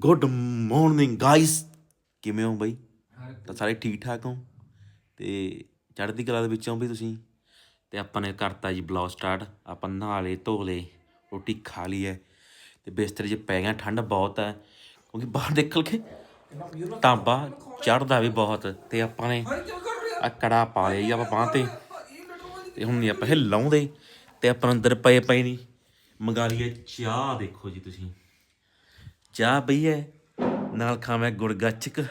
Good morning guys ਕਿਵੇਂ ਹੋ ਬਾਈ? ਤਾਂ ਸਾਰੇ ਠੀਕ ਠਾਕ ਹੋ? ਤੇ ਚੜ੍ਹਦੀ ਕਲਾ ਦੇ ਵਿੱਚੋਂ ਹੋ ਵੀ ਤੁਸੀਂ? ਤੇ ਆਪਾਂ ਨੇ ਕਰਤਾ ਜੀ ਬਲੌਗ ਸਟਾਰਟ। ਆਪਾਂ ਨਹਾ ਲਏ ਧੋ ਲਏ ਰੋਟੀ ਖਾ ਲਈ ਹੈ। ਤੇ ਬਿਸਤਰੇ 'ਚ ਪੈ ਗਿਆ, ਠੰਡ ਬਹੁਤ ਹੈ। ਕਿਉਂਕਿ ਬਾਹਰ ਨਿਕਲ ਕੇ ਤਾਂਬਾ ਚੜਦਾ ਵੀ ਬਹੁਤ। ਤੇ ਆਪਾਂ ਨੇ ਆ ਕੜਾ ਪਾ ਲਿਆ ਜੀ, ਆਪਾਂ ਬਾਂਹ ਤੇ। ਤੇ ਹੁਣ ਨਹੀਂ ਆਪਾਂ ਇਹ ਲਾਉਂਦੇ। ਤੇ ਆਪਾਂ ਅੰਦਰ ਪਏ ਪਏ ਨਹੀਂ ਮੰਗਾ ਲਈਏ ਚਾਹ, ਦੇਖੋ ਜੀ ਤੁਸੀਂ। ਚਾਹ ਪਈ ਹੈ ਨਾਲ ਖਾਵੇਂ ਗੁੜ ਗੱਚਕ।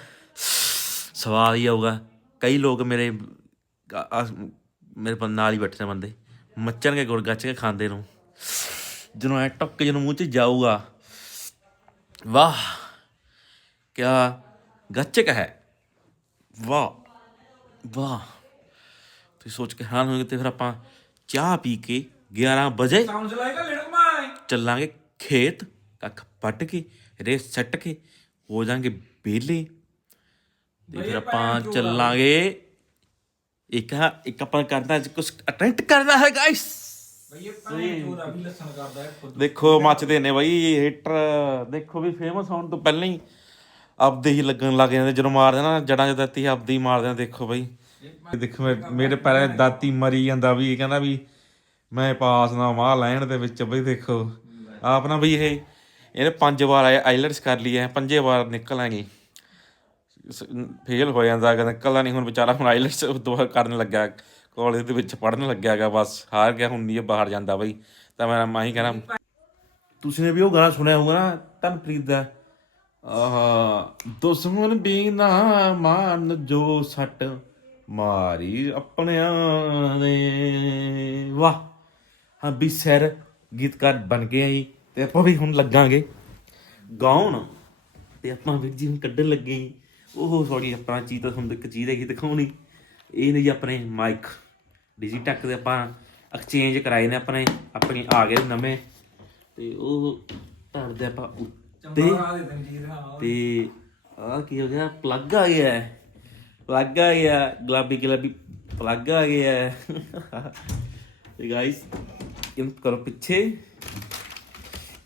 ਸਵਾਦ ਹੀ ਆਊਗਾ। ਕਈ ਲੋਕ ਮੇਰੇ ਮੇਰੇ ਨਾਲ ਹੀ ਬੈਠੇ ਨੇ ਬੰਦੇ। ਮੱਚਣਗੇ ਗੁੜ ਗੱਚਕ ਖਾਂਦੇ ਨੂੰ। ਜਦੋਂ ਐ ਟੱਕ ਜਦੋਂ ਮੂੰਹ 'ਚ ਜਾਊਗਾ। ਵਾਹ! ਕਿਆ ਗੱਚਕ ਹੈ। ਵਾਹ! ਵਾਹ! ਤੁਸੀਂ ਸੋਚ ਕੇ ਹੈਰਾਨ ਹੋਗੇ ਤੇ ਫਿਰ ਆਪਾਂ ਚਾਹ ਪੀ ਕੇ 11 ਵਜੇ ਚੱਲਾਂਗੇ ਖੇਤ ਕੱਖ ਪੱਟ ਕੇ। ਰੇ ਸੱਟ ਕੇ ਹੋ ਜਾਾਂਗੇ ਬੇਲੇ ਤੇ ਫਿਰ ਆਪਾਂ ਚੱਲਾਂਗੇ। ਇੱਕ ਆ ਇੱਕ ਆਪਾਂ ਕਰਦਾ ਅੱਜ ਕੁਝ ਅਟੈਂਟ ਕਰਨਾ ਹੈ ਗਾਇਸ ਬਈ ਇਹ ਭਾਵੇਂ ਚੋਦਾ ਵੀ ਲੱਸਣ ਕਰਦਾ ਹੈ ਖੁਦ। ਦੇਖੋ ਮੱਚਦੇ ਨੇ ਬਾਈ ਹੀਟਰ ਦੇਖੋ ਵੀ ਫੇਮਸ ਹੋਣ ਤੋਂ ਪਹਿਲਾਂ ਹੀ ਆਪਦੇ ਹੀ ਲੱਗਣ ਲੱਗ ਜਾਂਦੇ ਜਦੋਂ ਮਾਰਦੇ ਨਾ ਜੜਾਂ ਚ ਦਾਤੀ ਆਪਦੇ ਹੀ ਮਾਰਦੇ ਨੇ ਦੇਖੋ ਬਾਈ। ਦੇਖੋ ਮੇਰੇ ਪੈਰਾਂ ਦਾਤੀ ਮਰੀ ਜਾਂਦਾ ਵੀ ਇਹ ਕਹਿੰਦਾ ਵੀ ਮੈਂ ਪਾਸ ਨਾ ਮਾਹ ਲੈਣ ਦੇ ਵਿੱਚ ਬਈ ਦੇਖੋ। ਆਪ ਨਾ ਬਈ ਇਹ ਇਹਨੇ ਪੰਜ ਵਾਰ ਆਈਲਟਸ ਕਰ ਲਈ ਹੈ ਪੰਜੇ ਵਾਰ ਨਿਕਲ ਆਂਗੇ ਫੇਲ ਹੋ ਜਾਂਦਾ ਕਿ ਨਿਕਲਦਾ ਨਹੀਂ, ਹੁਣ ਵਿਚਾਰਾ ਹੁਣ ਆਈਲਟਸ ਦੁਬਾਰਾ ਕਰਨ ਲੱਗਾ ਕਾਲਜ ਦੇ ਵਿੱਚ ਪੜਨ ਲੱਗਿਆ ਗਾ ਬਸ, ਹਾਰ ਗਿਆ, ਹੁਣ ਨਹੀਂ ਬਾਹਰ ਜਾਂਦਾ ਬਈ। ਤਾਂ ਮੈਂ ਮੈਂ ਹੀ ਕਹਿਣਾ ਤੁਸੀਂ ਨੇ ਵੀ ਉਹ ਗਾਣਾ ਸੁਣਿਆ ਹੋਊਗਾ ਨਾ ਤਨਪ੍ਰੀਤ ਦਾ। ਆਹ, ਦੁਸ਼ਮਣ ਵੀ ਨਾ ਮਾਨ ਜੋ ਸੱਟ ਮਾਰੀ ਆਪਣਿਆਂ ਨੇ। ਵਾਹ, ਹਾਂ ਵੀ ਸਰ ਗੀਤਕਾਰ ਬਣ ਗਿਆ ਆ ਤੇ ਆਪਾਂ ਵੀ ਹੁਣ ਲੱਗਾਂਗੇ। ਗਾਉਣ ਤੇ ਆਪਾਂ ਵੀਰ ਜੀ ਹੁਣ ਕੱਢਣ ਲੱਗੇ ਜੀ ਉਹ ਸੌਰੀ ਆਪਣਾ ਚੀਜ਼ ਤਾਂ ਤੁਹਾਨੂੰ ਇੱਕ ਚੀਜ਼ ਹੈਗੀ ਦਿਖਾਉਣੀ। ਇਹ ਨੇ ਜੀ ਆਪਣੇ ਮਾਈਕ ਡਿਜੀਟੈਕ ਦੇ ਆਪਾਂ ਐਕਸਚੇਂਜ ਕਰਾਏ ਨੇ ਆਪਣੇ ਆਪਣੇ ਆ ਗਏ ਨਵੇਂ। ਤੇ ਉਹ ਧਰਦੇ ਆਪਾਂ ਉੱਤੇ। ਤੇ ਆ ਕੀ ਹੋ ਗਿਆ? ਪਲੱਗ ਆ ਗਿਆ। ਪਲੱਗ ਆ ਗਿਆ। ਗੁਲਾਬੀ ਗੁਲਾਬੀ ਪਲੱਗ ਆ ਗਿਆ। ਤੇ ਗਾਇਸ ਇਹ ਕਰੋ ਪਿੱਛੇ।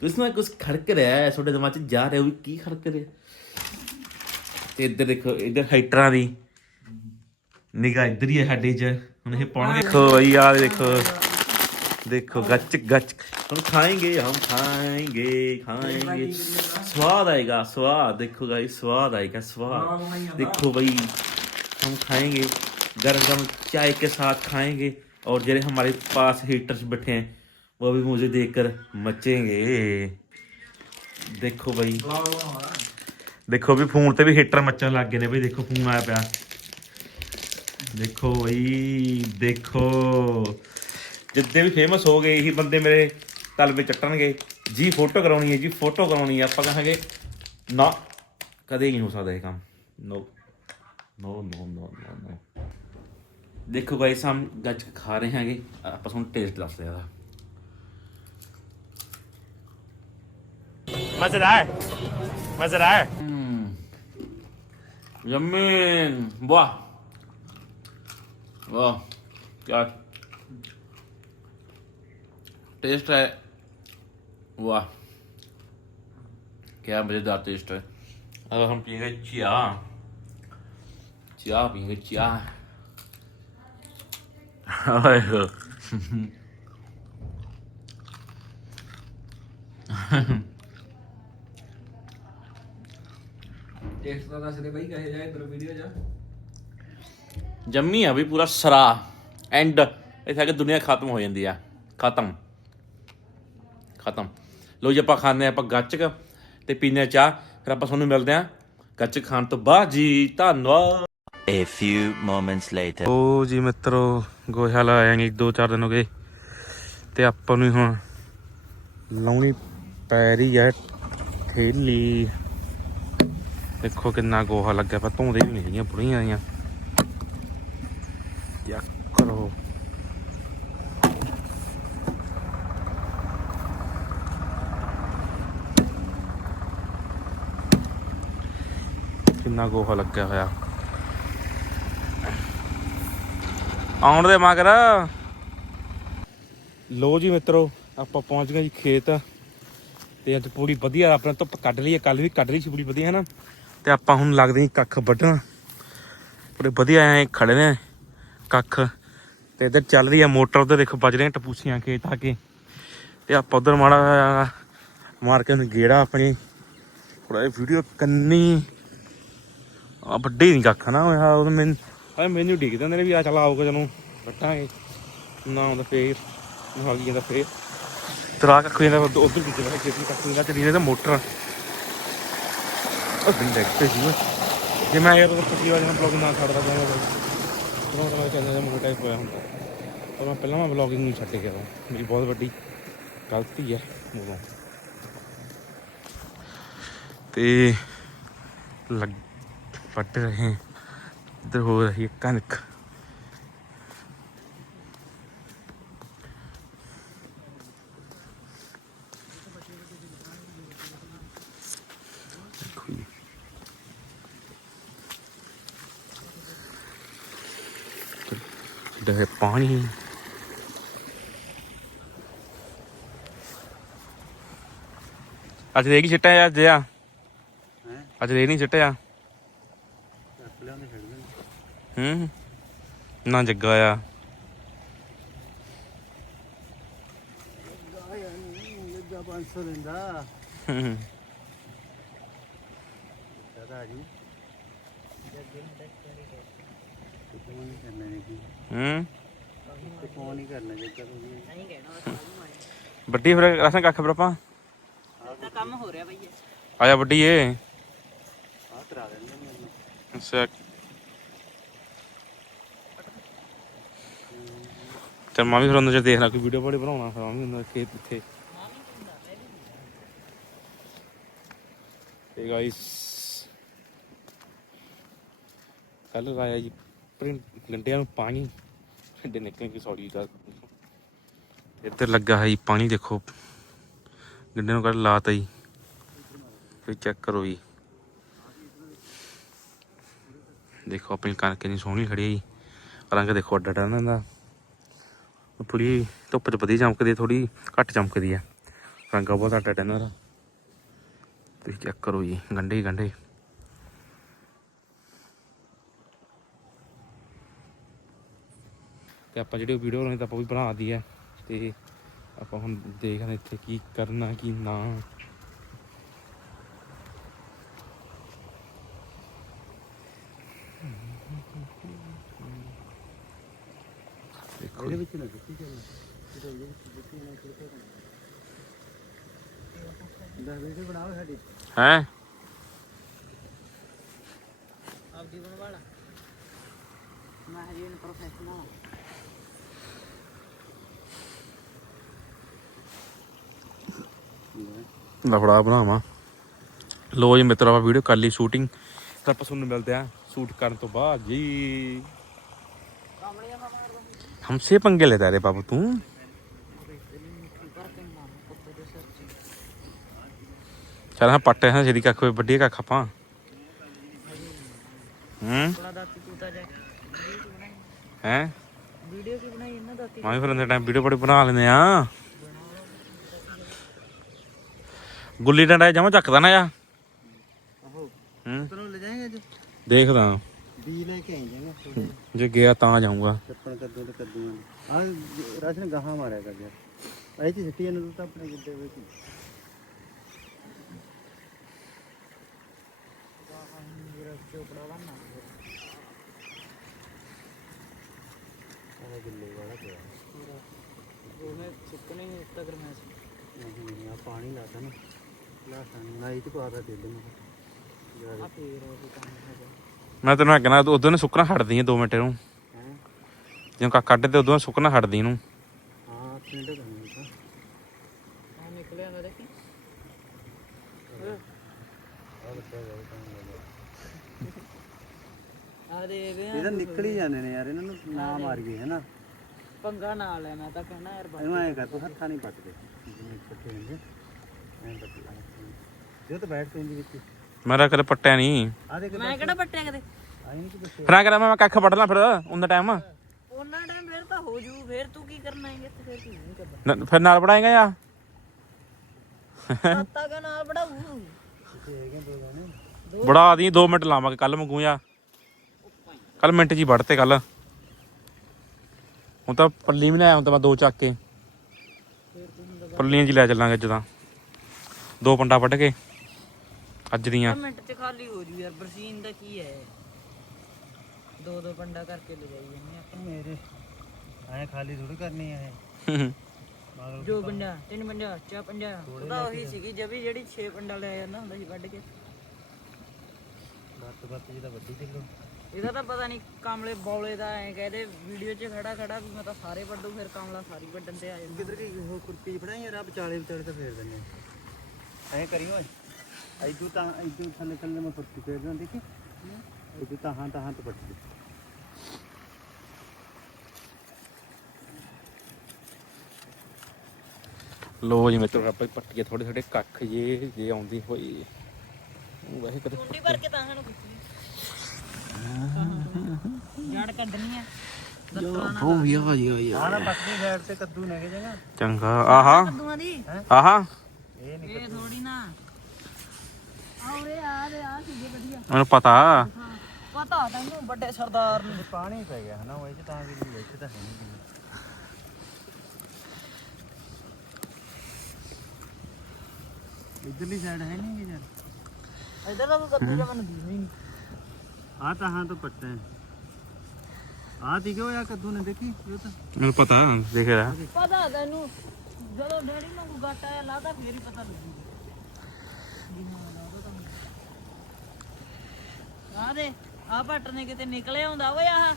ਕੁਛ ਨਾ ਕੁਛ ਖੜਕ ਰਿਹਾ ਹੈ ਤੁਹਾਡੇ ਦਿਮਾਗ 'ਚ ਜਾ ਰਿਹਾ ਵੀ ਕੀ ਖੜਕ ਰਿਹਾ ਤੇ ਇੱਧਰ ਦੇਖੋ ਇੱਧਰ ਹਾਈਟਰਾਂ ਦੀ ਨਿਗਾਹ ਇੱਧਰ ਹੀ ਹੈ ਸਾਡੇ 'ਚ ਹੁਣ ਇਹ ਪਾਉਣ ਦੇਖੋ ਬਈ ਆ ਦੇਖੋ देखो गच गच हम खाएंगे हम खाएंगे खाएंगे स्वाद आएगा स्वाद देखो गाइस स्वाद आएगा स्वाद देखो भाई हम खाएंगे गर्म गर्म चाय के साथ खाएंगे और जरे हमारे पास हीटर्स बैठे हैं वो भी मुझे देखकर मचेंगे देखो भाई ਦੇਖੋ ਵੀ ਫੋਨ ਤੇ ਵੀ ਹੀਟਰ ਮੱਚਣ ਲੱਗ ਗਏ ਨੇ ਬਈ ਦੇਖੋ ਫੋਨ ਆਇਆ ਪਿਆ ਦੇਖੋ ਬਈ ਦੇਖੋ ਜਿੱਦੇ ਵੀ ਫੇਮਸ ਹੋ ਗਏ ਇਹੀ ਬੰਦੇ ਮੇਰੇ ਤਲਵੇ ਚੱਟਣਗੇ ਜੀ ਫੋਟੋ ਕਰਾਉਣੀ ਹੈ ਜੀ ਫੋਟੋ ਕਰਾਉਣੀ ਹੈ ਆਪਾਂ ਕਹਾਂਗੇ ਨਾ ਕਦੇ ਨਹੀਂ ਹੋ ਸਕਦਾ ਇਹ ਕੰਮ ਨੋ ਨੋ ਨੋ ਨੋ ਨੋ ਨੋ ਦੇਖੋ ਗਾਇਸ ਹਮ ਗੱਜ ਖਾ ਰਹੇ ਹਾਂਗੇ ਆਪਾਂ ਤੁਹਾਨੂੰ ਟੇਸਟ ਦੱਸਦੇ ਆ मजेदार मजेदार यम्मी वाह वाह क्या टेस्ट है वाह क्या मजेदार टेस्ट है अब हम पियेंगे चाय चाय पियेंगे चाय ओए ਟੈਕਸਟ ਦਾ ਦੱਸ ਦੇ ਬਈ ਕਹੇ ਜਾ ਇਧਰ ਵੀਡੀਓ ਜਾ। ਜੰਮੀ ਆ ਵੀ ਪੂਰਾ ਸਰਾ ਐਂਡ ਇੱਥੇ ਆ ਕੇ ਦੁਨੀਆ ਖਤਮ ਹੋ ਜਾਂਦੀ ਆ। ਖਤਮ। ਖਤਮ। ਲੋ ਜੀ ਆਪਾਂ ਖਾਂਦੇ ਆਪਾਂ ਗੱਚਕ ਤੇ ਪੀਨੇ ਚਾਹ। ਫਿਰ ਆਪਾਂ ਤੁਹਾਨੂੰ ਮਿਲਦੇ ਆ ਗੱਚਕ ਖਾਣ ਤੋਂ ਬਾਅਦ। ਜੀ ਧੰਨਵਾਦ। A few moments later. ਓ ਜੀ ਮਿੱਤਰੋ ਗੋਹਾ ਲਾਇਆ ਨਹੀਂ ਦੋ ਚਾਰ ਦਿਨ ਹੋ ਗਏ। ਤੇ ਆਪਾਂ ਨੂੰ ਹੁਣ ਲਾਉਣੀ ਪੈ ਰਹੀ ਹੈ ਥੇਲੀ। ਦੇਖੋ ਕਿੰਨਾ ਗੋਹਾ ਲੱਗਿਆ ਪਿਆ, ਧੋਂਦੇ ਵੀ ਨਹੀਂ ਹੈਗੀਆਂ ਬੁੜੀਆਂ ਆਈਆਂ ਯਾ ਕਰੋ। ਕਿੰਨਾ ਗੋਹਾ ਲੱਗਿਆ ਹੋਇਆ। ਆਉਣ ਦੇ ਮਗਰ। ਲੋ ਜੀ ਮਿੱਤਰੋ, ਆਪਾਂ ਪਹੁੰਚ ਗਏ ਜੀ ਖੇਤ। ਤੇ ਅੱਜ ਪੂਰੀ ਵਧੀਆ, ਆਪਣਾ ਧੁੱਪ ਕੱਢ ਲਈ ਕੱਲ ਵੀ ਕੱਢ ਲਈ ਸੀ, ਪੂਰੀ ਵਧੀਆ, ਹੈ ਨਾ? ਤੇ ਆਪਾਂ ਹੁਣ ਲੱਗਦੇ ਕੱਖ ਵੱਢਣਾ। ਬੜੇ ਵਧੀਆ ਐ ਖੜੇ ਨੇ ਕੱਖ। ਤੇ ਇੱਧਰ ਚੱਲ ਰਹੀ ਆ ਮੋਟਰ, ਉਧਰ ਦੇਖੋ ਵੱਜ ਰਹੇ ਟਪੂਸੀਆਂ ਖੇਤ ਆ ਕੇ। ਤੇ ਆਪਾਂ ਉਧਰ ਮਾੜਾ ਮਾਰ ਕੇ ਉਹਨੂੰ ਗੇੜਾ ਆਪਣੀ। ਥੋੜਾ ਵੀਡੀਓ ਕੰਨੀ। ਆ ਵੱਡੇ ਨਹੀਂ ਕੱਖ ਨਾ ਹੋਇਆ, ਉਹ ਮੈਨੂੰ ਆ ਮੈਨੂੰ ਡਿੱਗ ਜਾਂਦੇ ਨੇ ਵੀ ਆ ਚੱਲ ਆਓਗੇ ਚਲੋ ਵੱਟਾਂਗੇ ਨਾ ਆਉਂਦਾ ਫੇਰ, ਨਾ ਜਾਂਦਾ ਫੇਰ। ਤਰਾ ਕੱਖ ਜਾਂਦਾ, ਉਧਰ ਡਿੱਗ ਜਾਂਦਾ ਖੇਤੀ ਕੱਖ ਨਹੀਂ ਚੱਲੀ ਜਾਂਦਾ ਮੋਟਰ। ਤੁਹਾਨੂੰ ਹੁੰਦਾ। ਪਰ ਮੈਂ ਪਹਿਲਾਂ ਮੈਂ ਬਲੌਗਿੰਗ ਨਹੀਂ ਛੱਡ ਗਿਆ ਮੇਰੀ ਬਹੁਤ ਵੱਡੀ ਗਲਤੀ ਹੈ ਉਦੋਂ ਤੇ ਲੱਗ ਫਟ ਰਹੇ ਇੱਧਰ ਹੋ ਰਹੀ ਹੈ ਕਣਕ। ਉਠਦਾ ਹੈ ਪਾਣੀ ਅੱਜ ਦੇ ਕੀ ਛਿੱਟਿਆ ਅੱਜ ਆ? ਅੱਜ ਦੇ ਨਹੀਂ ਛਿੱਟਿਆ ਹੂੰ? ਨਾ ਜੱਗਾ ਆ ਜੱਗਾ 500 ਲੈਂਦਾ ਹੂੰ ਦਾਦਾ ਜੀ ਜੱਗੇ ਨੂੰ ਟੈਕ ਕਰੀ ਦੇ ਹੂੰ। ਫੋਨ ਹੀ। ਕਰਨਾ ਜੱਗਾ ਤੁਸੀਂ ਵੱਡੀ ਫਿਰ ਰਸਨ ਕੱਖ ਫਿਰ ਆਪਾਂ? ਕੰਮ ਹੋ ਰਿਹਾ ਬਈ ਆਇਆ ਵੱਡੀ ਏ। ਆ ਕਰਾ ਦਿੰਦੇ ਮੈਨੂੰ ਅੱਛਾ। ਚਲ ਮੈਂ ਵੀ ਫਿਰ ਉਹਨਾਂ ਚ ਦੇਖਣਾ ਕੋਈ ਵੀਡੀਓ ਬੜੀ ਬਣਾਉਣਾ ਫਿਰ, ਮੈਂ ਵੀ ਖੇਤ ਇੱਥੇ। ਤੇ ਗਾਇਸ ਕੱਲ ਲਾਇਆ ਜੀ, ਪ੍ਰਿੰਟ ਗੰਡਿਆਂ ਨੂੰ ਪਾਣੀ। ਗੰਡੇ ਨਿਕਲ ਕੇ ਸੌਰੀ ਦਾ ਇੱਧਰ ਲੱਗਾ ਹੈ ਜੀ ਪਾਣੀ, ਦੇਖੋ। ਗੰਡੇ ਨੂੰ ਕੱਲ ਲਾਤਾ ਜੀ। ਫਿਰ ਚੈੱਕ ਕਰੋ ਜੀ। ਦੇਖੋ, ਆਪਣੀ ਕਣਕ ਕਿੰਨੀ ਸੋਹਣੀ ਖੜੀ ਹੈ ਜੀ। ਰੰਗ ਦੇਖੋ ਅੱਡਾ ਅੱਡਾ ਇਹਨਾਂ ਦਾ ਥੋੜੀ ਧੁੱਪ 'ਚ ਵਧੀਆ ਚਮਕਦੀ ਥੋੜੀ ਘੱਟ ਚਮਕਦੀ ਹੈ। ਰੰਗ ਬਹੁਤ ਅੱਡਾ ਅੱਡਾ ਇਹਨਾਂ ਦਾ। ਤੁਸੀਂ ਚੈੱਕ ਕਰੋ ਜੀ, ਗੰਡੇ ਹੀ ਗੰਡੇ। ਤੇ ਆਪਾਂ ਜਿਹੜੀ ਵੀਡੀਓ ਬਣਾਈ ਤਾਂ ਆਪਾਂ ਵੀ ਬਣਾ ਦੀ ਹੈ ਤੇ ਆਪਾਂ ਹੁਣ ਦੇਖਦੇ ਇੱਥੇ ਕੀ ਕਰਨਾ, ਕੀ ਨਾ। ਦੇਖੋ ਇਹਦੇ ਵਿੱਚ ਨਾ ਸੁੱਤੀ ਚੱਲ ਦਾ ਵੀਡੀਓ ਬਣਾਓ ਸਾਡੀ ਹੈ? ਆਪਦੀ ਬਣਵਾ ਲਾ ਮੈਂ ਹਜੇ ਪ੍ਰੋਫੈਸ਼ਨਲ ਲਫੜਾ ਬਣਾਵਾਂ ਲੋ ਜੀ ਮਿੱਤਰੋ ਆਪਾਂ ਵੀਡੀਓ ਕਰ ਲਈ ਸ਼ੂਟਿੰਗ ਤਾਂ ਆਪਾਂ ਤੁਹਾਨੂੰ ਮਿਲਦੇ ਆ ਸ਼ੂਟ ਕਰਨ ਤੋਂ ਬਾਅਦ ਜੀ हमसे पंगे लेता रे बाबू तू चल हाँ पट्टे हैं सीधी कख बड्डी कख ਆਪਾਂ ਹੂੰ ਬੜਾ ਦਾਤੀ ਤੂੰ ਤਾਂ ਜਾ ਹੈ ਵੀਡੀਓ ਗੁੱਲੀ ਡੰਡਾ ਜਮਾ ਚੱਕਦਾ ਨਾ ਆ ਆਹੋ। ਹੂੰ। ਤੈਨੂੰ ਲੈ ਜਾਏਗਾ ਅੱਜ? ਦੇਖਦਾ। ਬੀ ਲੈ ਕੇ ਆਈ ਜਾਏਗਾ ਜੇ ਗਿਆ ਤਾਂ ਜਾਊਂਗਾ। ਚੱਪਣ ਕੱਦੂ ਤੇ ਕੱਦੂ ਆ ਰਾਸ਼ਨ ਗਾਹਾਂ ਮਾਰਿਆ ਕਰ ਯਾਰ। ਇਹ ਚ ਸਿੱਟੀ ਇਹਨੂੰ ਤਾਂ ਆਪਣੇ ਗਿੱਦੇ ਵਿੱਚ। ਉਹਨੇ ਸੁੱਕਣੇ ਹੀ ਉੱਤਾ ਕਰਨਾ ਸੀ ਨਹੀਂ ਨਹੀਂ ਆ ਪਾਣੀ ਲਾਤਾ ਨਾ। ਮੈਂ ਤੈਨੂੰ ਕਹਿਣਾ ਉਦੋਂ ਨੇ ਸੁੱਕਣਾ ਹਟਦੀ ਆ 2 ਮਿੰਟ ਨੂੰ। ਹੈ ਜਿਵੇਂ ਕੱਖ ਕੱਢ ਤੇ ਉਦੋਂ ਸੁੱਕਣਾ ਹਟਦੀ ਇਹਨੂੰ। ਹਾਂ ਪਿੰਡ ਕਰਨੀ ਤਾਂ ਆ ਨਿਕਲਿਆ ਨਾ ਦੇਖੀ ਆ ਲੱਗਾ ਹੋਇਆ ਕੰਮ ਲੱਗਾ ਆ ਦੇ ਵੇ ਇਹ ਤਾਂ ਨਿਕਲ ਹੀ ਜਾਂਦੇ ਨੇ ਯਾਰ ਇਹਨਾਂ ਨੂੰ ਨਾ ਮਾਰੀਏ ਹੈ ਨਾ ਪੰਗਾ ਨਾ ਲੈ ਮੈਂ ਤਾਂ ਕਹਿਣਾ ਯਾਰ ਬਸ ਇਹਨੂੰ ਐਂ ਕਰ ਤੂੰ ਹੱਥਾਂ ਨਹੀਂ ਪੱਟਦੇ। ਜਿੰਨੇ ਪੱਟੇ ਹੁੰਦੇ ਜੋ ਤਾਂ ਬੈਠ ਪੈਂਦੀ ਵਿੱਚ। ਮੇਰਾ ਕਦੇ ਪੱਟਿਆ ਨਹੀਂ। ਆ ਦੇਖ ਮੈਂ ਕਿਹੜਾ ਪੱਟਿਆ ਕਦੇ? ਆਈ ਨਹੀਂ ਕਿ ਬੱਚੇ ਫਿਰ ਆ ਕਰਾਂ ਮੈਂ ਕੱਖ ਵੱਢ ਲਾਂ ਫਿਰ ਉਹਨਾਂ ਟਾਈਮ ਉਹਨਾਂ ਟਾਈਮ ਫੇਰ ਤਾਂ ਹੋ ਜੂ ਫੇਰ ਤੂੰ ਕੀ ਕਰਨਾ ਹੈ ਤੇ ਫੇਰ ਕੀ ਨਹੀਂ ਕਰਦਾ ਫਿਰ ਨਾਲ ਪੜਾਏਗਾ ਜਾਂ? ਤਾਤਾ ਕਾ ਨਾਲ ਬੜਾਊ ਬੜਾ ਦੀ 2 ਮਿੰਟ ਲਾਵਾਂਗੇ ਕੱਲ ਮੰਗੂ ਆ ਕੱਲ ਮਿੰਟ ਜੀ ਵੜਤੇ ਕੱਲ ਹੁਣ ਤਾਂ ਪੱਲੀ ਵੀ ਲੈ ਆਇਆ ਹੁਣ ਤਾਂ ਮੈਂ ਦੋ ਚੱਕ ਕੇ। ਪੱਲੀਆਂ ਜੀ ਲੈ ਚੱਲਾਂਗੇ ਅੱਜ ਤਾਂ। ਦੋ ਪੰਡਾ ਵੱਢ ਕੇ। ਅੱਜ ਦੀਆਂ। ਮਿੰਟ ਚ ਖਾਲੀ ਹੋ ਜੂ ਯਾਰ ਬਰਸੀਨ ਦਾ ਕੀ ਹੈ ਦੋ ਦੋ ਪੰਡਾ ਕਰਕੇ ਲੈ ਜਾਈ ਜਾਂਦੇ ਆਪਾਂ। ਮੇਰੇ ਐ ਖਾਲੀ ਥੋੜੀ ਕਰਨੀ ਹੈ। ਜੋ ਪੰਡਾ ਤਿੰਨ ਪੰਡਾ ਚਾਰ ਪੰਡਾ। ਉਹਦਾ ਉਹੀ ਸੀਗੀ ਜਬੀ ਜਿਹੜੀ 6 ਪੰਡਾ ਲੈ ਜਾਂਦਾ ਹੁੰਦਾ ਸੀ ਵੱਢ ਕੇ। ਬੱਤ ਬੱਤ ਜਿਹਦਾ ਵੱਡੀ ਕਿਲੋ ਇਹਦਾ ਤਾਂ ਪਤਾ ਨਹੀਂ ਕਾਮਲੇ ਬੌਲੇ ਦਾ ਐ ਕਹਦੇ ਵੀਡੀਓ 'ਚ ਖੜਾ ਖੜਾ ਵੀ ਮੈਂ ਤਾਂ ਸਾਰੇ ਵੱਢੂ ਫਿਰ ਕਾਮਲਾ ਸਾਰੀ ਵੱਢਣ ਤੇ ਆ ਜਾਂਦਾ। ਕਿੱਧਰ ਗਈ? ਉਹ ਕੁਰਪੀ ਬਣਾਈ ਯਾਰ ਆ ਵਿਚਾਲੇ ਵਿਚਾਲੇ ਤਾਂ ਫੇਰ ਦਿੰਨੇ ਐ ਕਰੀ ਓਏ। ਐਦੂ ਤਾਂ ਐਦੂ ਥੱਲੇ ਥੱਲੇ ਮੈਂ ਕੁਰਪੀ ਫੇਰ ਦਿਆਂ ਦੇਖੀ? ਐਦੂ ਤਾਂ ਹਾਂ ਤਾਂ ਹਾਂ ਤੋਂ ਪੱਟੀ ਲੋ ਜੀ ਮਿੱਤਰੋ ਆਪਾਂ ਪੱਟੀਏ ਥੋੜੇ ਥੋੜੇ ਕੱਖ ਜੇ ਜੇ ਆਉਂਦੀ ਹੋਈ। ਉਹ ਵੈਸੇ ਕਦੇ ਕੁੰਡੀ ਭਰ ਕੇ ਤਾਂ ਸਾਨੂੰ ਜੜ ਕੱਢਣੀ ਆ। ਹੋ ਗਿਆ ਜੀ ਹੋਈ ਆ। ਨਾ ਪੱਟੀ ਸਾਈਡ ਤੇ ਕੱਦੂ ਨੇਗੇ ਜਗਾ ਚੰਗਾ ਆਹਾ। ਕੱਦੂਆਂ ਦੀ। ਆਹਾ। ਇਹ ਨਹੀਂ ਇਹ ਥੋੜੀ ਨਾ। ਆਉਰੇ ਆ ਦੇ ਆ ਸੀਗੇ ਵਧੀਆ। ਮੈਨੂੰ ਪਤਾ। ਹਾਂ ਪਤਾ ਤੈਨੂੰ ਵੱਡੇ ਸਰਦਾਰ ਨੂੰ। ਪਾਣੀ ਪੈ ਗਿਆ ਹਨਾ ਉਹ ਇਹ ਚ ਤਾਂ ਵੀ ਨਹੀਂ ਇੱਥੇ ਤਾਂ ਹੈ ਨਹੀਂ ਇਧਰਲੀ ਸਾਈਡ ਹੈ ਨਹੀਂ ਯਾਰ? ਇਧਰ ਦਾ ਕੋਈ ਕੱਦੂ ਜਿਹਾ ਮੈਨੂੰ ਦਿਸ ਨਹੀਂ। ਆ ਤਾਂ ਹਾਂ ਤੋਂ ਪੱਟੇ ਆ ਦੀ ਕਿਉਂ ਆ ਕੱਦੂ ਨੇ ਦੇਖੀ ਇਹ ਤਾਂ। ਮੈਨੂੰ ਪਤਾ ਦੇਖ ਰਿਹਾ ਪਤਾ ਤੈਨੂੰ। ਜਦੋਂ ਡੈਡੀ ਨੂੰ ਕੋਈ ਗੱਟ ਆਇਆ ਲਾਦਾ ਫੇਰ ਹੀ ਪਤਾ ਲੱਗੂ। ਵੀ ਹਾਂ ਲਾਦਾ ਤਾਂ ਆ ਦੇ ਆ ਪੱਟ ਨੇ ਕਿਤੇ ਨਿਕਲਿਆ ਹੁੰਦਾ ਓਏ ਆਹ।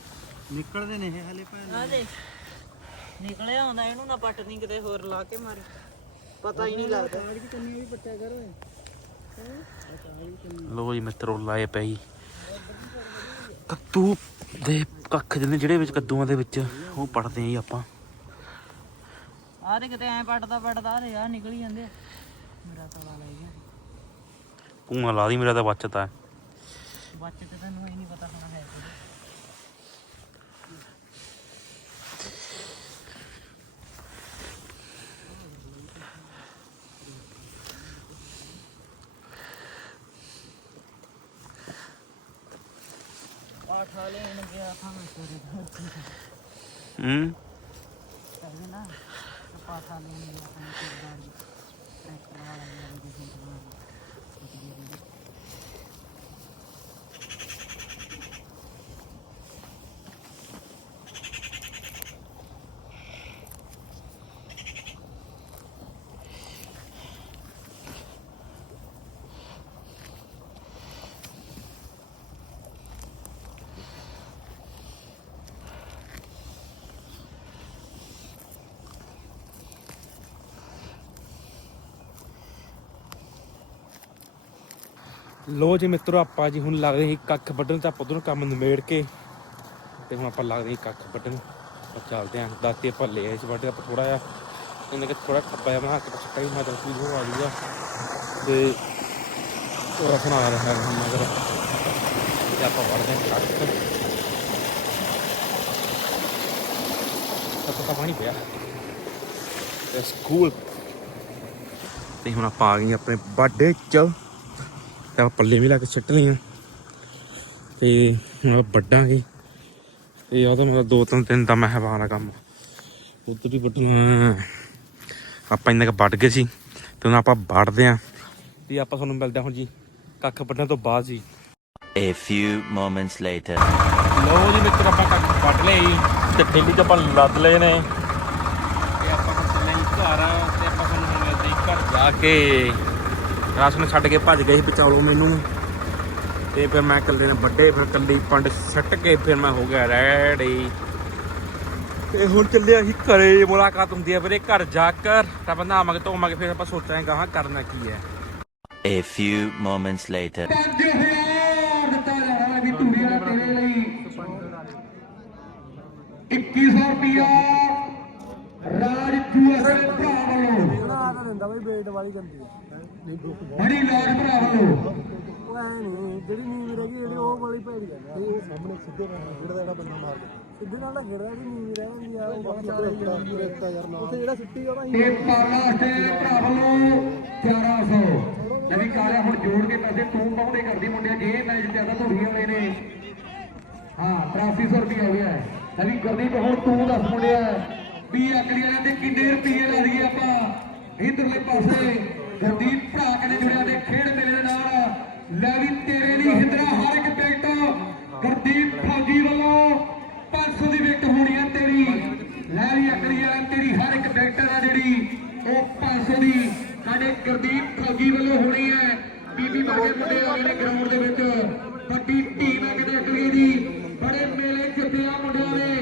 ਨਿਕਲਦੇ ਨੇ ਇਹ ਹਲੇ ਭੈਣ ਆ ਦੇ ਨਿਕਲਿਆ ਹੁੰਦਾ ਇਹਨੂੰ ਨਾ ਪੱਟ ਨਹੀਂ ਕਿਤੇ ਹੋਰ ਲਾ ਕੇ ਮਾਰੇ। ਪਤਾ ਹੀ ਨਹੀਂ ਲੱਗਦਾ। ਲੋ ਜੀ ਮਿੱਤਰੋ ਲਾਏ ਪਈ ਕੱਦੂ ਦੇ ਕੱਖ ਜਿਹਨੇ ਜਿਹੜੇ ਵਿੱਚ ਕੱਦੂਆਂ ਦੇ ਵਿੱਚ ਉਹ ਪੜਦੇ ਆਂ ਜੀ ਆਪਾਂ। ਆ ਦੇ ਕਿਤੇ ਐ ਪੱਟਦਾ ਪੱਟਦਾ ਆ ਆ ਨਿਕਲ ਜਾਂਦੇ ਆ। ਮੇਰਾ ਤਲਾ ਲੈ ਗਿਆ। ਪੂਆ ਲਾ ਦੀ ਮੇਰਾ ਤਾਂ ਬਚਤਾ ਹੈ ਬੱਚੇ ਤੇ ਤੈਨੂੰ ਨਹੀਂ ਪਤਾ ਹੋਣਾ ਹੈ ਕੁਝ ਪਾਠਾ ਲੈਣ ਗਿਆ ਥਾਂ ਤੇਰੇ ਘਰ। ਹੂੰ? ਕਹਿੰਦੇ ਨਾ ਤੇ ਪਾਠਾ ਲੈਣ ਗਿਆ ਥਾਂ ਤੇਰੇ ਗਾੜੀ ਟਰੈਕਟਰ ਵਾਲਾ ਜਿਹੜਾ ਵੀ ਕਿਸੇ ਤੋਂ ਬਣਾ ਲੋ ਜੀ ਮਿੱਤਰੋ, ਆਪਾਂ ਜੀ ਹੁਣ ਲੱਗਦੇ ਸੀ ਕੱਖ ਵੱਢਣ ਤਾਂ ਉਧਰੋਂ ਕੰਮ ਨਿਮੇੜ ਕੇ ਤੇ ਹੁਣ ਆਪਾਂ ਲੱਗਦੇ ਸੀ ਕੱਖ ਵੱਢਣ। ਆਪਾਂ ਚੱਲਦੇ ਆਂ, ਦਾਤੇ ਆਪਾਂ ਇਸ ਵੱਢ ਆਪਾਂ ਥੋੜਾ ਜਿਹਾ ਇਹਨੇ ਕਿ ਥੋੜਾ ਖੱਪਾ ਜਿਹਾ ਬਣਾ ਕੇ ਪਛੱਕਾ ਹੀ ਮਤਲਬ ਕੋਈ ਹੋ ਆ ਜੂਗਾ। ਤੇ ਉਹ ਰਸਨਾ ਆ ਰਿਹਾ ਹੈ ਮਗਰ। ਤੇ ਆਪਾਂ ਵੱਢਦੇ ਆਂ ਕੱਖ। ਤਾਂ ਪਾਣੀ ਪਿਆ। ਤੇ ਸਕੂਲ ਤੇ ਹੁਣ ਆਪਾਂ ਆ ਗਏ ਆਪਣੇ ਬਾਡੇ ਚ। ਤੇ ਆਪਾਂ ਪੱਲੇ ਵੀ ਲਾ ਕੇ ਛੱਟ ਲਈਆਂ। ਤੇ ਆਪਾਂ ਵੱਢਾਂਗੇ। ਤੇ ਉਹਦਾ ਮਤਲਬ ਦੋ ਤਿੰਨ ਦਿਨ ਦਾ ਮਹਿਬਾਨ ਦਾ ਕੰਮ। ਉੱਧਰ ਹੀ ਵੱਢਣਾ ਆਪਾਂ ਇੰਨਾ ਕੁ ਵੱਢ ਗਏ ਸੀ ਤੇ ਹੁਣ ਆਪਾਂ ਵੱਢਦੇ ਆਂ। ਤੇ ਆਪਾਂ ਤੁਹਾਨੂੰ ਮਿਲਦੇ ਹਾਂ ਹੁਣ ਜੀ ਕੱਖ ਵੱਢਣ ਤੋਂ ਬਾਅਦ ਜੀ। A few moments later. ਲਓ ਜੀ ਮਿੱਤਰ ਆਪਾਂ ਕੱਖ ਵੱਢ ਲਏ ਤੇ ਥੈਲੀ ਚ ਆਪਾਂ ਲੱਦ ਲਏ ਨੇ। ਤੇ ਆਪਾਂ ਹੁਣ ਚੱਲੇ ਘਰ ਤੇ ਆਪਾਂ ਤੁਹਾਨੂੰ ਹੁਣ ਮਿਲਦੇ ਘਰ ਜਾ ਕੇ। ਰਾਸ਼ਨ ਛੱਡ ਕੇ ਭੱਜ ਗਏ ਸੀ ਬਚਾਲੋ ਮੈਨੂੰ। ਤੇ ਫਿਰ ਮੈਂ ਇਕੱਲੇ ਨੇ ਵੱਡੇ ਫਿਰ ਇਕੱਲੀ ਪੰਡ ਸੱਟ ਕੇ ਫਿਰ ਮੈਂ ਹੋ ਗਿਆ ਰੈਡੀ। ਤੇ ਹੁਣ ਚੱਲੇ ਅਸੀਂ ਘਰੇ ਮੁਲਾਕਾਤ ਹੁੰਦੀ ਹੈ ਵੀਰੇ ਘਰ ਜਾ ਕਰ ਤਾਂ ਬਣਾਵਾਂਗੇ ਧੋਵਾਂਗੇ ਫਿਰ ਆਪਾਂ ਸੋਚਾਂਗੇ ਗਾਹਾਂ ਕਰਨਾ ਕੀ ਹੈ। A few moments later. ਜਿਹੜੀ ਨੀਂਦ ਰਹਿ ਗਈ ਜਿਹੜੀ ਉਹ ਵਾਲੀ ਭੈੜੀ ਆ। ਉਹ ਸਾਹਮਣੇ ਸਿੱਧੇ ਜਿਹੜਾ ਜਿਹੜਾ ਬੰਦਾ ਮਾਰ ਸਿੱਧੂ ਨਾਲ ਖੇਡਦਾ ਵੀ ਨਹੀਂ ਰਹਿੰਦੀ ਆ ਉਹ ਸਾਰੇ ਰੇਤਾ ਯਾਰ ਨਾਲ। ਉੱਥੇ ਜਿਹੜਾ ਸਿੱਟੀ ਆ ਨਾ ਤੇ ਪਾਲਾ ਤੇ ਭਰਾ ਵੱਲੋਂ 1100 ਨਵੀਂ ਕਾਲਿਆ ਹੁਣ ਜੋੜ ਕੇ ਪੈਸੇ ਤੂੰ ਪਾਉਂਦੇ ਕਰਦੀ ਮੁੰਡਿਆ? ਜੇ ਮੈਚ ਜ਼ਿਆਦਾ ਧੋਰੀਆਂ ਹੋਏ ਨੇ ਹਾਂ 8300 ਰੁਪਏ ਹੋ ਗਿਆ। ਨਵੀਂ ਗੁਰਦੀਪ ਹੁਣ ਤੂੰ ਦੱਸ ਮੁੰਡਿਆ ਵੀ ਅਕਲੀ ਵਾਲਿਆਂ ਤੇ ਕਿੰਨੇ ਰੁਪਏ ਲਾ ਦਈਏ ਆਪਾਂ? ਇਧਰਲੇ ਪਾਸੇ। ਗੁਰਦੀਪ ਭਰਾ ਕਨੇ ਜੁੜਿਆ ਦੇ ਖੇਡ ਮੇਲੇ ਦੇ ਨਾਲ। ਲੈ ਵੀ ਤੇਰੇ ਲਈ ਹਿੰਦਰਾ ਹਰ ਇੱਕ ਵਿਕਟ ਗੁਰਦੀਪ ਫੌਜੀ ਵੱਲੋਂ 500 ਦੀ ਵਿਕਟ ਹੋਣੀ ਹੈ ਤੇਰੀ। ਲੈ ਵੀ ਅਕਲੀ ਵਾਲਿਆਂ ਤੇਰੀ ਹਰ ਇੱਕ ਵਿਕਟ ਆ ਜਿਹੜੀ ਉਹ 500 ਦੀ ਸਾਡੇ ਗੁਰਦੀਪ ਫੌਜੀ ਵੱਲੋਂ ਹੋਣੀ ਹੈ ਬੀਬੀ ਵਰਗੇ ਮੁੰਡੇ ਆ ਨੇ ਗਰਾਊਂਡ ਦੇ ਵਿੱਚ ਵੱਡੀ ਟੀਮ ਹੈ ਕਿਤੇ ਅਕਲੀ ਦੀ। ਬੜੇ ਮੇਲੇ ਜਿੱਤਿਆ ਮੁੰਡਿਆਂ ਨੇ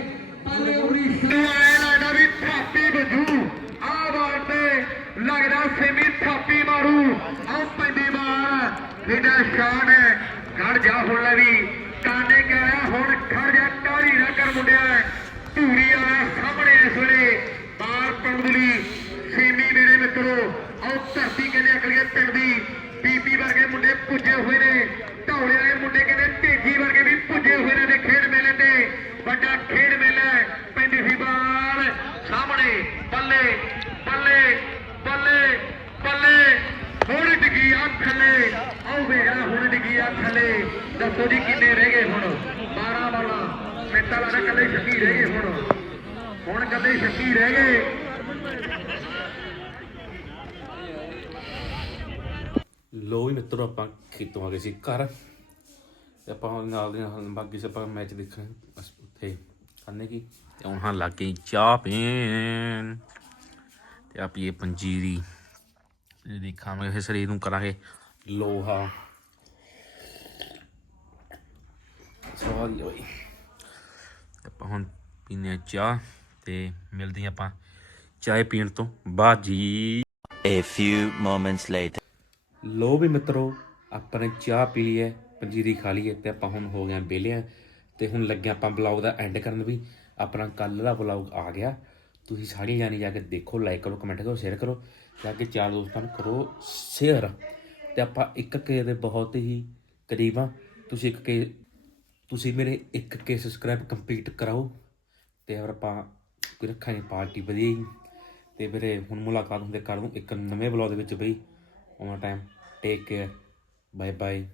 ਪਹਿਲੇ ਉਰੀ ਸ਼ੁਰੂ ਆਇਆ ਵੀ ਥਾਪੀ ਵੱਜੂ। ਲੱਗਦਾ ਸੇਮੀ ਥਾਪੀ ਮਾਰੂ। ਆ ਪੈਂਦੀ ਬਾਲ ਇਹਦਾ ਸ਼ਾਨ ਹੈ, ਖੜ ਜਾ ਹੁਣ ਲੈ ਵੀ। ਕਾਨੇ ਕਹਿਆ ਹੁਣ ਖੜ ਜਾ ਕਾਹਲੀ ਨਾ ਕਰ ਮੁੰਡਿਆ। ਧੂਰੀ ਆਇਆ ਸਾਹਮਣੇ ਇਸ ਵੇਲੇ ਬਾਲ ਪਿੰਡ ਸੇਮੀ ਮੇਰੇ ਮਿੱਤਰੋ, ਆਓ ਧਰਤੀ ਕਹਿੰਦੇ ਅਕਲੀਏ ਪਿੰਡ ਦੀ। ਬੀਬੀ ਵਰਗੇ ਮੁੰਡੇ ਪੁੱਜੇ ਹੋਏ ਨੇ। ਢੌਲੇ ਵਾਲੇ ਮੁੰਡੇ ਕਹਿੰਦੇ ਢੇਜੀ ਵਰਗੇ ਵੀ ਪੁੱਜੇ ਹੋਏ ਨੇ ਤੇ ਖੇਡ ਮੇਲੇ ਤੇ ਵੱਡਾ ਖੇਡ ਮੇਲਾ ਹੈ। ਪੈਂਦੀ ਸੀ ਬਾਲ ਸਾਹਮਣੇ ਬੱਲੇ ਬੱਲੇ ਬੱਲੇ ਬੱਲੇ ਹੁਣ ਡਿੱਗੀ ਆ ਥੱਲੇ ਆਓ ਵੇਖਣਾ ਹੁਣ ਥੱਲੇ ਦੱਸੋ ਜੀ ਕਿੰਨੇ ਰਹਿ ਗਏ ਹੁਣ? 12 ਬਾਲਾਂ ਮਿੰਟਾਂ ਲੱਗਦਾ ਕੱਲੇ ਛੱਕੀ ਰਹਿ ਗਏ ਹੁਣ। ਹੁਣ ਕੱਲੇ ਛੱਕੀ ਰਹਿ ਗਏ। ਲੋ ਵੀ ਮਿੱਤਰੋ, ਆਪਾਂ ਖੇਤੋਂ ਆ ਗਏ ਸੀ ਘਰ। ਤੇ ਆਪਾਂ ਨਾਲ ਦੇ ਨਾਲ ਬਾਕੀ ਸੇ ਆਪਾਂ ਮੈਚ ਦੇਖਣ ਬਸ ਉੱਥੇ ਕਰਨੇ ਕੀ? ਤੇ ਹੁਣ ਹਾਂ ਲੱਗ ਗਈ ਚਾਹ ਪੀਣ। ਤੇ ਆਪੀਏ ਪੰਜੀਰੀ। ਇਹ ਦੇਖਾਂਗੇ, ਫਿਰ ਸਰੀਰ ਨੂੰ ਕਰਾਂਗੇ ਲੋਹਾ। ਸਵਾਦੀ ਹੋਈ ਤੇ ਆਪਾਂ ਹੁਣ ਪੀਨੇ ਆ ਚਾਹ ਤੇ ਮਿਲਦੇ ਹਾਂ ਆਪਾਂ ਚਾਹ ਪੀਣ ਤੋਂ ਬਾਅਦ ਜੀ। A few moments later. ਲੋ ਵੀ ਮਿੱਤਰੋ ਆਪਾਂ ਨੇ ਚਾਹ ਪੀ ਲਈ ਹੈ ਪੰਜੀਰੀ ਖਾ ਲਈ ਹੈ ਤੇ ਆਪਾਂ ਹੁਣ ਹੋ ਗਏ ਹਾਂ ਹਾਂ ਤੇ ਹੁਣ ਲੱਗੇ ਆਪਾਂ ਬਲੌਗ ਦਾ ਐਂਡ ਕਰਨ ਵੀ। ਆਪਣਾ ਕੱਲ ਦਾ ਬਲੌਗ ਆ ਗਿਆ। ਤੁਸੀਂ ਸਾਰੀਆਂ ਜਾਣੀ ਜਾ ਕੇ ਦੇਖੋ ਲਾਈਕ ਕਰੋ ਕਮੈਂਟ ਕਰੋ ਸ਼ੇਅਰ ਕਰੋ ਜਾ ਕੇ ਚਾਰ ਦੋਸਤਾਂ ਨੂੰ ਕਰੋ ਸ਼ੇਅਰ ਤੇ ਆਪਾਂ ਇੱਕ ਕੇ ਦੇ ਬਹੁਤ ਹੀ ਕਰੀਬ ਆ ਤੁਸੀਂ ਇੱਕ ਕੇ ਤੁਸੀਂ ਮੇਰੇ ਇੱਕ ਕੇ ਸਬਸਕ੍ਰਾਈਬ ਕੰਪਲੀਟ ਕਰਾਓ ਤੇ ਹੋਰ ਆਪਾਂ ਕੋਈ ਰੱਖਾਂਗੇ ਪਾਰਟੀ ਵਧੀਆ ਹੀ ਤੇ ਵੀਰੇ ਹੁਣ ਮੁਲਾਕਾਤ ਹੁੰਦੇ ਕਰ ਦੂੰ ਇੱਕ ਨਵੇਂ ਬਲੌਗ ਦੇ ਵਿੱਚ ਬਈ ਉਹਨਾਂ time take care bye bye